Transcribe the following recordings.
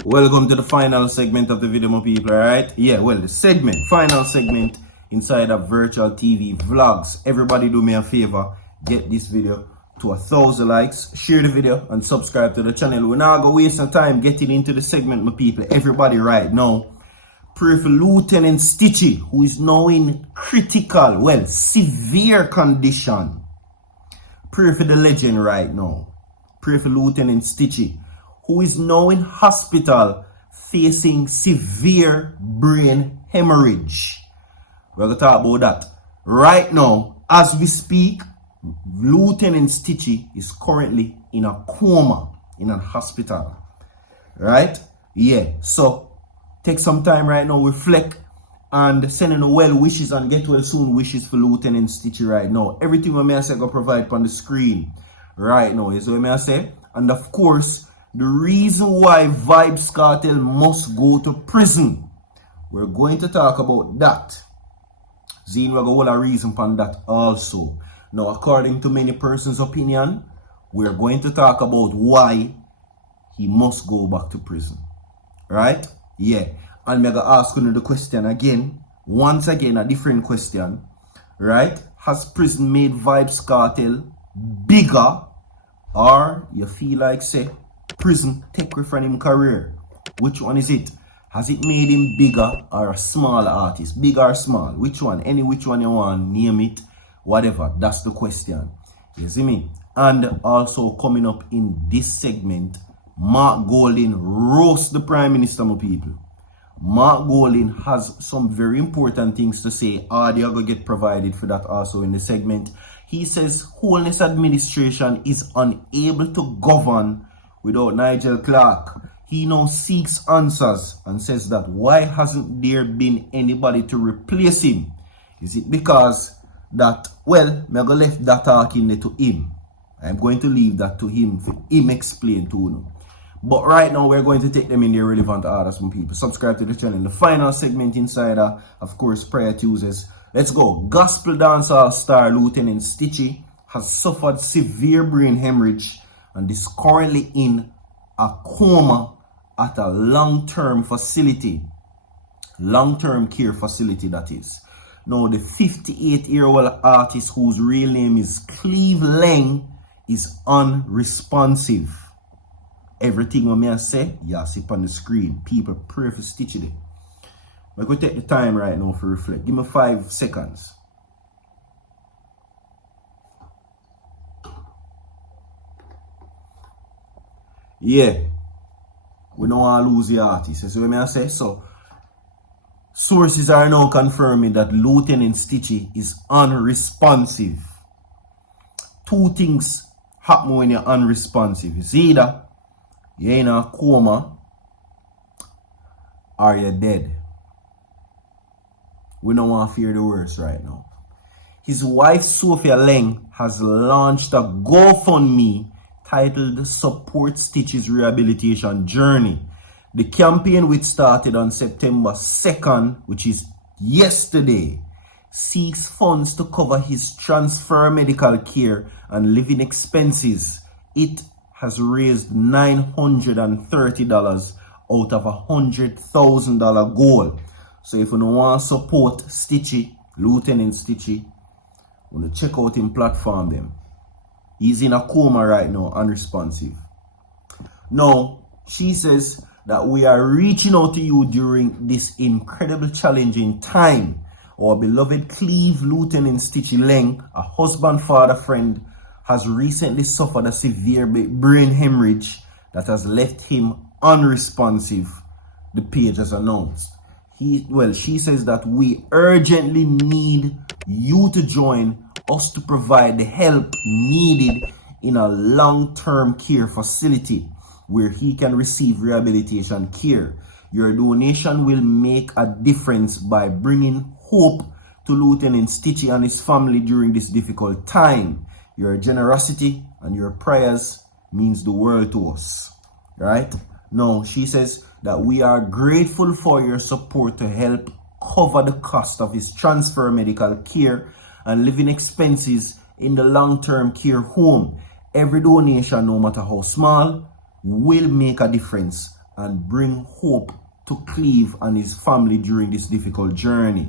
Welcome to the final segment of the video, my people, alright? Yeah, well, the final segment inside of virtual TV vlogs. Everybody do me a favor, get this video to 1,000 likes, share the video, and subscribe to the channel. We're not gonna waste no time getting into the segment, my people. Everybody right now, pray for Lieutenant Stitchie, who is now in critical, well, severe condition. Pray for the legend right now. Pray for Lieutenant Stitchie, who is now in hospital facing severe brain hemorrhage. We're going to talk about that. Right now, as we speak, Lieutenant Stitchie is currently in a coma in a hospital. Right? Yeah. So, take some time right now, reflect, and send in well wishes and get well soon wishes for Lieutenant Stitchie right now. Everything what I say go provide on the screen right now is what I say. And of course, the reason why Vybz Kartel must go to prison, we're going to talk about that. Zine, we're going to hold a reason for that also. Now, according to many persons' opinion, we're going to talk about why he must go back to prison. Right? Yeah. And I'm going to ask you the question again. Once again, a different question. Right? Has prison made Vybz Kartel bigger? Or you feel like, say, prison take away from him career? Which one is it? Has it made him bigger or a small artist? Big or small? Which one? Which one you want, name it, whatever. That's the question. You see me? And also coming up in this segment, Mark Golding roasts the Prime Minister, my people. Mark Golding has some very important things to say. Audio will get provided for that also in the segment. He says Holness administration is unable to govern without Nigel Clark. He now seeks answers and says that why hasn't there been anybody to replace him? Is it because that, well, I'm going to leave that talking to him. I'm going to leave that to him for him explain to you. But right now, we're going to take them in their relevant orders from people. Subscribe to the channel. The final segment inside, of course, Prayer Tuesdays. Let's go. Gospel dancehall star Lieutenant Stitchie has suffered severe brain hemorrhage and is currently in a coma at a long-term facility. Long-term care facility, that is. Now, the 58-year-old artist, whose real name is Cleve Lang, is unresponsive. Everything what I say, you see on the screen. People pray for Stitchie. I'm going to take the time right now for reflect. Give me 5 seconds. Yeah. We don't want to lose the artist. That's what I say. So, sources are now confirming that Lieutenant Stitchie is unresponsive. 2 things happen when you're unresponsive. It's either you're in a coma or you're dead. We don't want to fear the worst right now. His wife, Sophia Lang, has launched a GoFundMe titled Support Stitchie's Rehabilitation Journey. The campaign, which started on September 2nd, which is yesterday, seeks funds to cover his transfer medical care and living expenses. It has raised $930 out of a $100,000 goal. So if you don't want to support Stitchie, Lieutenant Stitchie, you want to check out him platform them. He's in a coma right now, unresponsive. Now, she says that we are reaching out to you during this incredible challenging time. Our beloved Cleve Lieutenant Stitchie Lang, a husband, father, friend, has recently suffered a severe brain hemorrhage that has left him unresponsive, the page has announced. She says that we urgently need you to join us to provide the help needed in a long-term care facility where he can receive rehabilitation care. Your donation will make a difference by bringing hope to Lieutenant Stitchie and his family during this difficult time. Your generosity and your prayers means the world to us. Right? Now, she says that we are grateful for your support to help cover the cost of his transfer medical care and living expenses in the long-term care home. Every donation, no matter how small, will make a difference and bring hope to Cleve and his family during this difficult journey.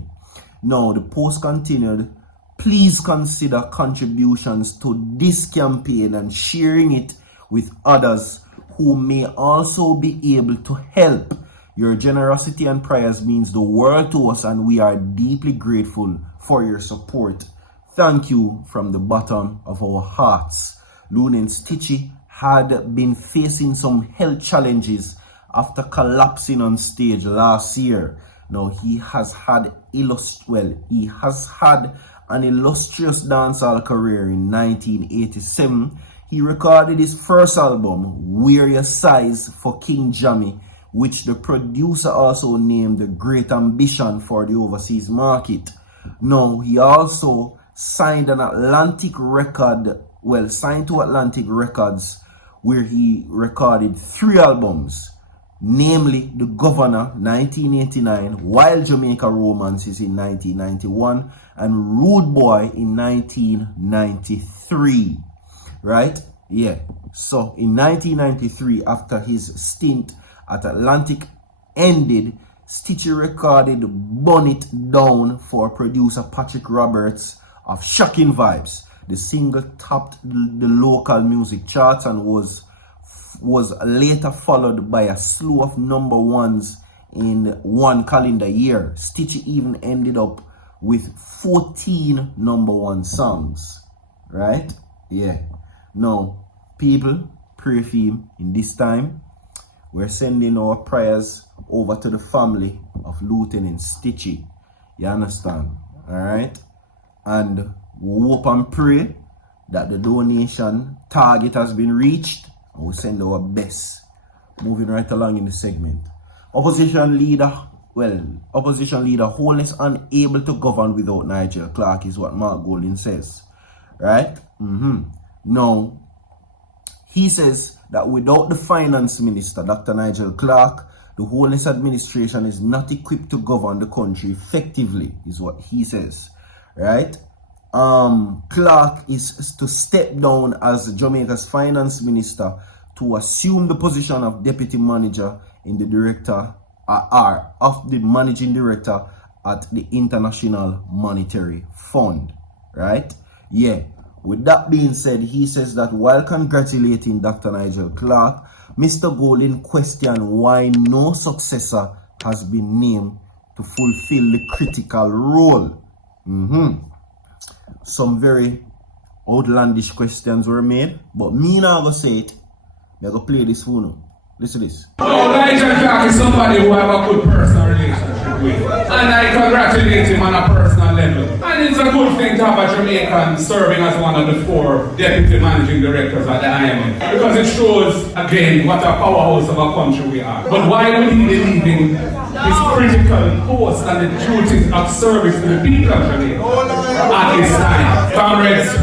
Now, the post continued, please consider contributions to this campaign and sharing it with others who may also be able to help. Your generosity and prayers means the world to us, and we are deeply grateful for your support. Thank you from the bottom of our hearts. Loon Stitchie had been facing some health challenges after collapsing on stage last year. Now, he has had an illustrious dancehall career. In 1987, he recorded his first album, Wear Your Size, for King Jammy, which the producer also named the Great Ambition for the overseas market. Now, he also signed to Atlantic Records, where he recorded 3 albums, namely The Governor 1989, Wild Jamaica Romances in 1991, and Rude Boy in 1993. Right? Yeah. So in 1993, after his stint at Atlantic ended, Stitchie recorded Burn It Down for producer Patrick Roberts of Shocking Vybz. The single topped the local music charts and was later followed by a slew of number ones in one calendar year. Stitchie even ended up with 14 number one songs. Right? Yeah. Now, people, pray for him in this time. We're sending our prayers over to the family of Lieutenant Stitchie. You understand? Alright? And we hope and pray that the donation target has been reached, and we'll send our best. Moving right along in the segment. Opposition leader Holness unable to govern without Nigel Clark is what Mark Golding says. Right? Now, he says that without the finance minister, Dr. Nigel Clark, the Holness administration is not equipped to govern the country effectively, is what he says. Right? Clark is to step down as Jamaica's finance minister to assume the position of deputy manager in the director of the managing director at the International Monetary Fund. Right? Yeah. With that being said, he says that while congratulating Dr. Nigel Clark, Mr. Golding questioned why no successor has been named to fulfill the critical role. Some very outlandish questions were made, but me now go say it. I'm going to play this for you. Listen to this. Nigel Clark is somebody who I have a good personal relationship with. And I congratulate him on a personal level. And it's a good thing to have a Jamaican serving as one of the 4 deputy managing directors at the IMF. Because it shows, again, what a powerhouse of a country we are. But why would he be leaving his critical post and the duties of service to the people of Jamaica at this time? Comrades,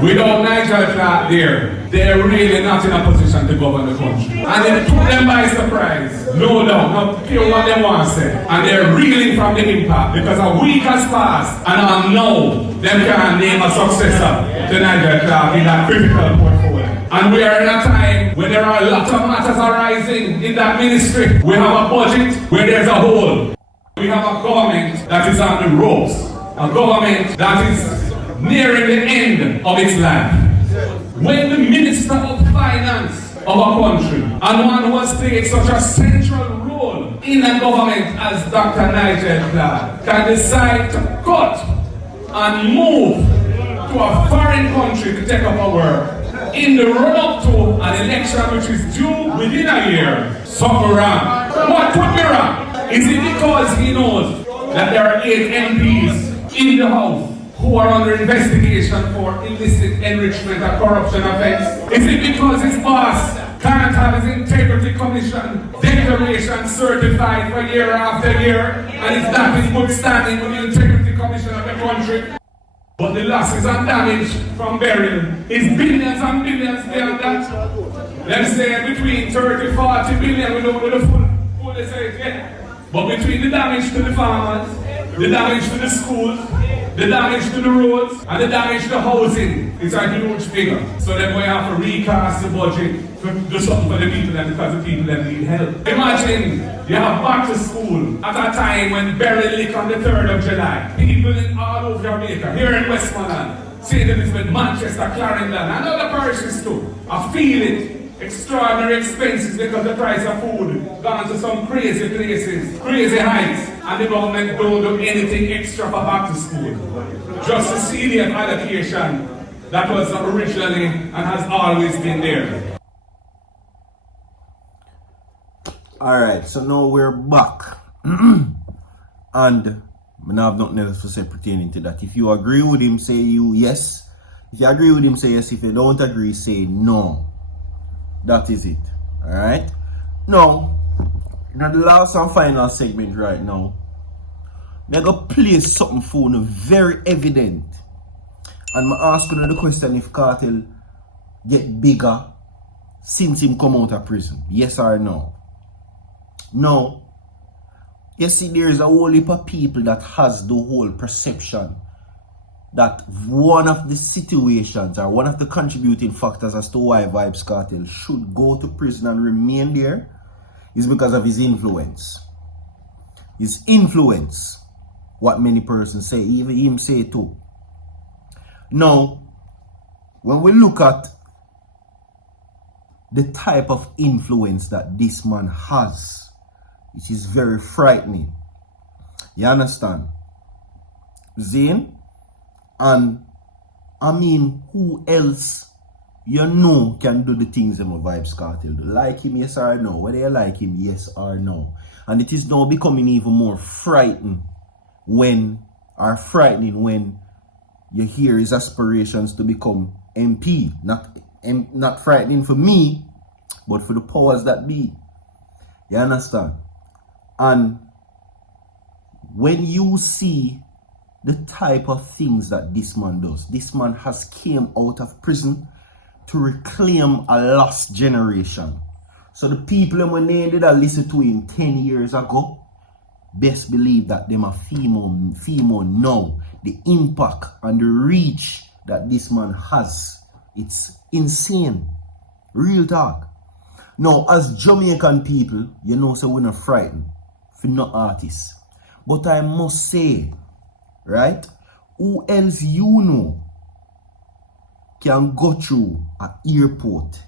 without Nigel Clark there, they're really not in a position to govern the country. And it took them by surprise. No doubt, not care what they want to say. And they're reeling from the impact because a week has passed and I know them can't name a successor to Nigel Clark in that critical portfolio. And we are in a time where there are a lot of matters arising in that ministry. We have a budget where there's a hole. We have a government that is on the ropes. A government that is nearing the end of its life. When the Minister of Finance of a country and one who has played such a central role in a government as Dr. Nigel Clark can decide to cut and move to a foreign country to take up a work in the run-up to an election which is due within a year, something wrong. What could be wrong? Is it because he knows that there are 8 MPs in the House who are under investigation for illicit enrichment and corruption offense? Is it because his boss can't have his integrity commission declaration certified for year after year, and is that his good standing with the integrity commission of the country? But the losses and damage from burial is billions and billions beyond that. Let's say between 30-40 billion, we don't know the full they say it yet. But between the damage to the farmers, the damage to the schools, the damage to the roads, and the damage to housing, it's a huge figure. So then we have to recast the budget to do something for the people and because the people that need help. Imagine you have back to school at a time when Berry Lick on the 3rd of July. People in all over Jamaica, here in Westmoreland, St. Elizabeth, Manchester, Clarendon, and other parishes too. I feel it. Extraordinary expenses because the price of food gone to some crazy places, crazy heights, and the government don't do anything extra for back to school. Just to see the allocation that was originally and has always been there. Alright, so now we're back. And I have nothing else to say pertaining to that. If you agree with him, say yes. If you agree with him, say yes. If you don't agree, say no. That is it. Alright? Now, in the last and final segment right now, I'm going to play something for you very evident. And I'm asking the question if Kartel get bigger since him come out of prison. Yes or no? No. You see, there is a whole heap of people that has the whole perception that one of the situations or one of the contributing factors as to why Vybz Kartel should go to prison and remain there is because of his influence. His influence, what many persons say, even him say too. Now, when we look at the type of influence that this man has, it is very frightening. You understand? Zane? And I mean, who else you know can do the things that Vybz Kartel do? Like him, yes or no? Whether you like him, yes or no? And it is now becoming even more frightening when you hear his aspirations to become MP. Not frightening for me, but for the powers that be. You understand? And when you see the type of things that this man does, this man has came out of prison to reclaim a lost generation. So the people when they did listen to him 10 years ago, best believe that them are female now. The impact and the reach that this man has, it's insane. Real talk. Now, as Jamaican people, you know, so we're not frightened for no artists. But I must say, right, who else you know can go through an airport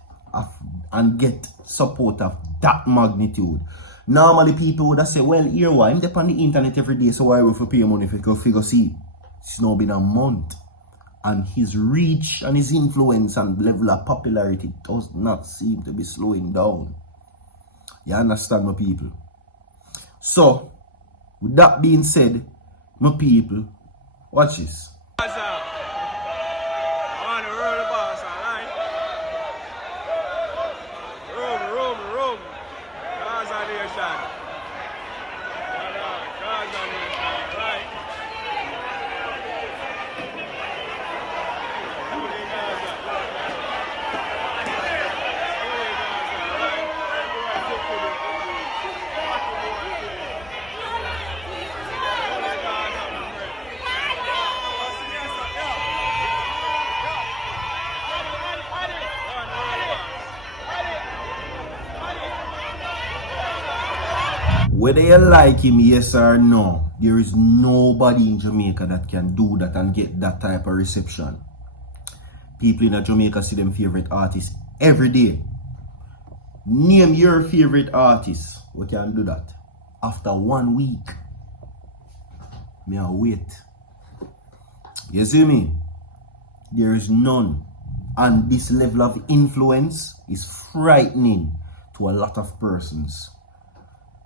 and get support of that magnitude? Normally people would have said, well, here why? I'm on the internet every day, so why would we pay money if you go figure see? It's now been a month. And his reach and his influence and level of popularity does not seem to be slowing down. You understand, my people? So, with that being said, my people, watch this. Whether you like him, yes or no, there is nobody in Jamaica that can do that and get that type of reception. People in Jamaica see them favorite artists every day. Name your favorite artist. We can do that. After 1 week, may I wait. You see me? There is none. And this level of influence is frightening to a lot of persons.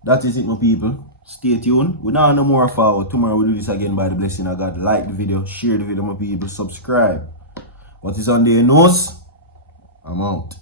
That is it, my people. Stay tuned. We now no more forward. Tomorrow we'll do this again by the blessing of God. Like the video, share the video, my people, subscribe. What is on their nose? I'm out.